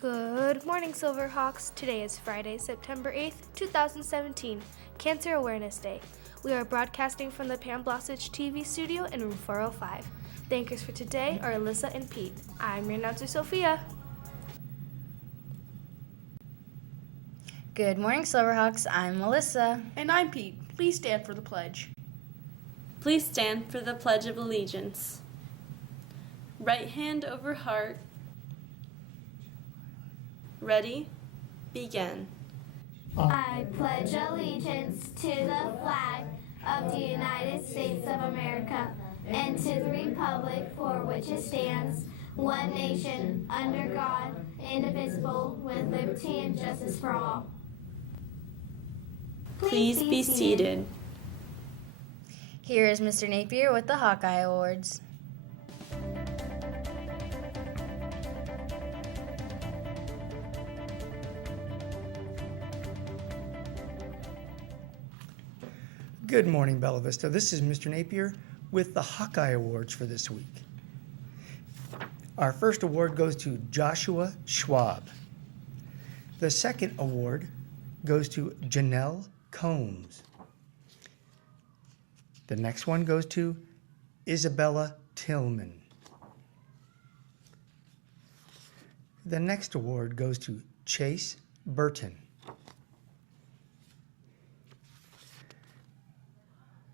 Good morning, Silverhawks. Today is Friday, September 8th, 2017, Cancer Awareness Day. We are broadcasting from the Pam Blossage TV studio in room 405. The anchors for today are Alyssa and Pete. I'm your announcer, Sophia. Good morning, Silverhawks. I'm Melissa. And I'm Pete. Please stand for the pledge. Please stand for the Pledge of Allegiance. Right hand over heart. Ready? Begin. I pledge allegiance to the flag of the United States of America and to the republic for which it stands, one nation, under God, indivisible, with liberty and justice for all. Please be seated. Here is Mr. Napier with the HAWKEYE Awards. Good morning, Bella Vista. This is Mr. Napier with the HAWKEYE Awards for this week. Our first award goes to Joshua Schwab. The second award goes to Janelle Combs. The next one goes to Isabella Tillman. The next award goes to Chase Burton.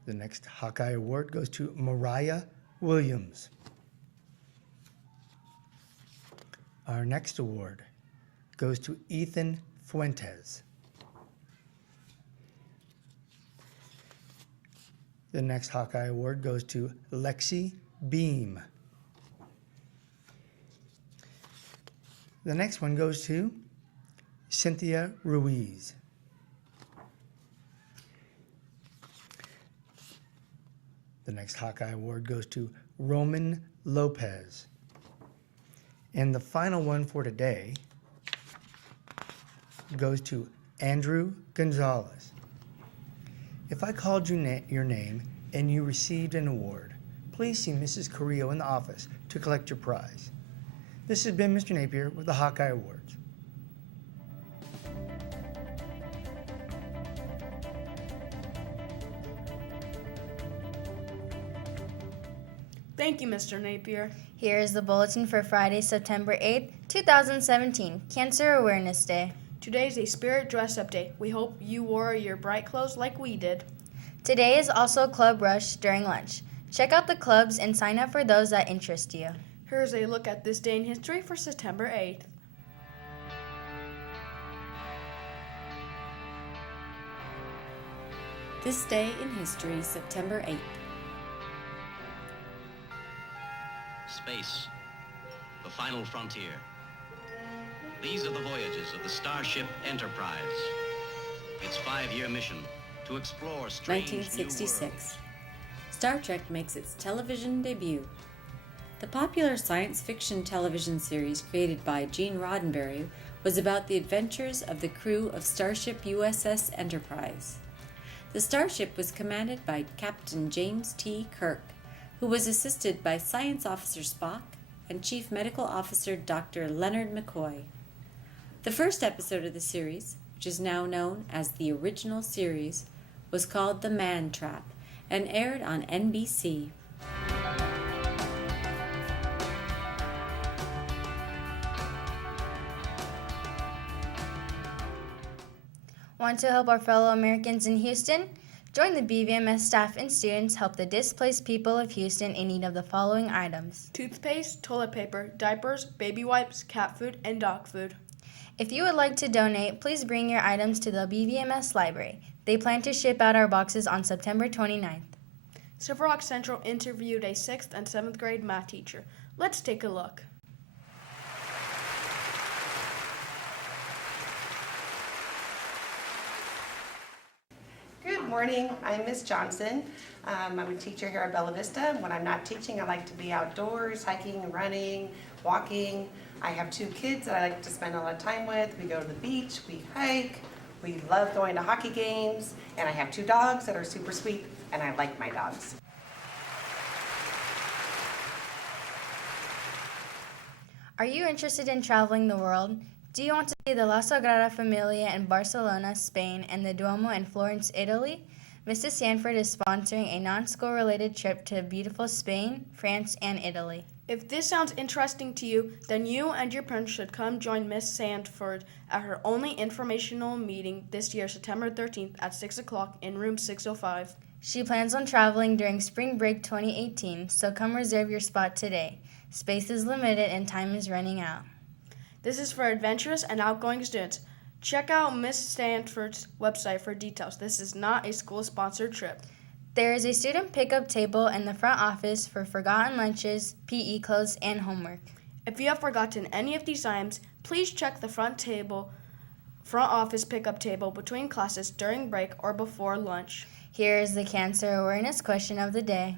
The next HAWKEYE Award goes to Mariah Williams. Our next award goes to Ethan Fuentes. The next HAWKEYE Award goes to Lexi Beam. The next one goes to Cynthia Ruiz. The next HAWKEYE Award goes to Roman Lopez. And the final one for today goes to Andrew Gonzalez. If I called you your name and you received an award, please see Mrs. Carrillo in the office to collect your prize. This has been Mr. Napier with the HAWKEYE Awards. Thank you, Mr. Napier. Here is the bulletin for Friday, September 8th, 2017, Cancer Awareness Day. Today is a spirit dress-up day. We hope you wore your bright clothes like we did. Today is also Club Rush during lunch. Check out the clubs and sign up for those that interest you. Here's a look at this day in history for September 8th. This day in history, September 8th. Space, the final frontier. These are the voyages of the starship Enterprise. Its 5-year mission to explore strange 1966. Star Trek makes its television debut. The popular science fiction television series created by Gene Roddenberry was about the adventures of the crew of Starship USS Enterprise. The starship was commanded by Captain James T. Kirk, who was assisted by Science Officer Spock and Chief Medical Officer Dr. Leonard McCoy. The first episode of the series, which is now known as the original series, was called The Man Trap and aired on NBC. Want to help our fellow Americans in Houston? Join the BVMS staff and students help the displaced people of Houston in need of the following items: Toothpaste, toilet paper, diapers, baby wipes, cat food, and dog food. If you would like to donate, please bring your items to the BVMS library. They plan to ship out our boxes on September 29th. Silverhawk Central interviewed a 6th and 7th grade math teacher. Let's take a look. Good morning, I'm Miss Johnson. I'm a teacher here at Bella Vista. When I'm not teaching, I like to be outdoors, hiking, running, walking. I have 2 kids that I like to spend a lot of time with. We go to the beach, we hike, we love going to hockey games, and I have 2 dogs that are super sweet, and I like my dogs. Are you interested in traveling the world? Do you want to see the La Sagrada Familia in Barcelona, Spain, and the Duomo in Florence, Italy? Mrs. Sanford is sponsoring a non-school related trip to beautiful Spain, France, and Italy. If this sounds interesting to you, then you and your parents should come join Miss Sanford at her only informational meeting this year, September 13th at 6 o'clock in room 605. She plans on traveling during spring break 2018, so come reserve your spot today. Space is limited and time is running out. This is for adventurous and outgoing students. Check out Miss Stanford's website for details. This is not a school-sponsored trip. There is a student pickup table in the front office for forgotten lunches, PE clothes, and homework. If you have forgotten any of these items, please check the front office pickup table between classes during break or before lunch. Here is the cancer awareness question of the day.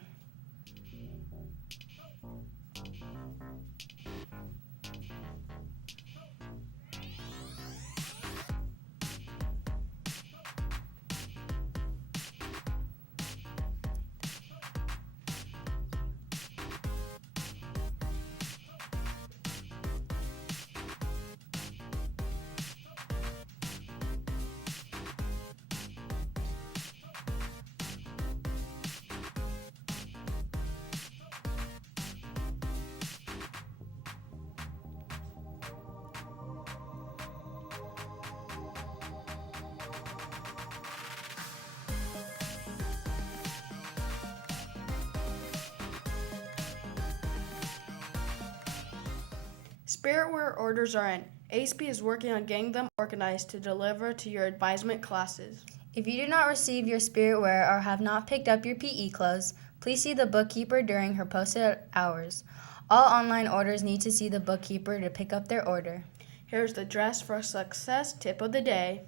Spiritware orders are in. ASP is working on getting them organized to deliver to your advisement classes. If you do not receive your spiritware or have not picked up your PE clothes, please see the bookkeeper during her posted hours. All online orders need to see the bookkeeper to pick up their order. Here's the Dress for Success tip of the day.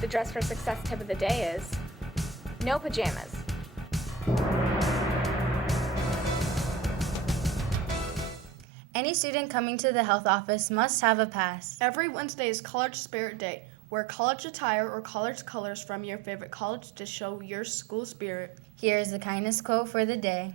The Dress for Success tip of the day is no pajamas. Any student coming to the health office must have a pass. Every Wednesday is College Spirit Day. Wear college attire or college colors from your favorite college to show your school spirit. Here is the kindness quote for the day.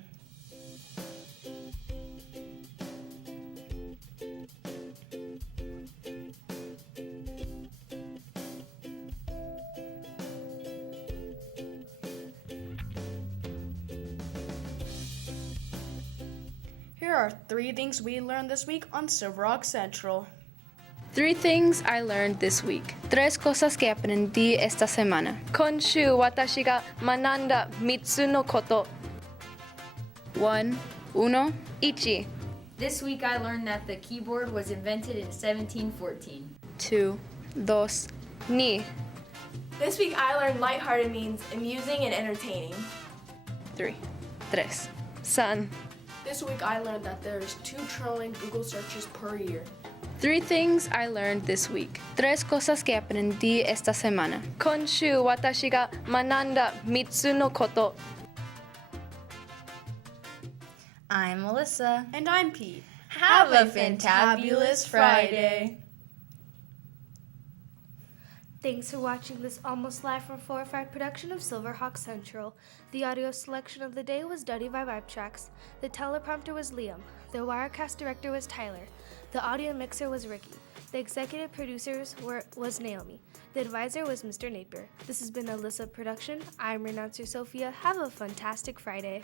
Here are 3 things we learned this week on Silverhawk Central. 3 things I learned this week. 3 cosas que aprendí esta semana. Konshu watashi ga mananda mitsu no koto. 1. Ichi. This week I learned that the keyboard was invented in 1714. 2. Ni. This week I learned lighthearted means amusing and entertaining. 3. San. This week I learned that there is 2 trillion Google searches per year. 3 things I learned this week. 3 cosas que aprendí esta semana. Konshu watashi ga mananda mitsu no koto. I'm Melissa. And I'm Pete. Have a fantabulous Friday. Thanks for watching this almost live from 405 production of Silverhawk Central. The audio selection of the day was DUTTY by Vibe Tracks. The teleprompter was Liam. The Wirecast director was Tyler. The audio mixer was Ricky. The executive producers was Naomi. The advisor was Mr. Napier. This has been a Alyssa production. I'm Renouncer Sophia. Have a fantastic Friday.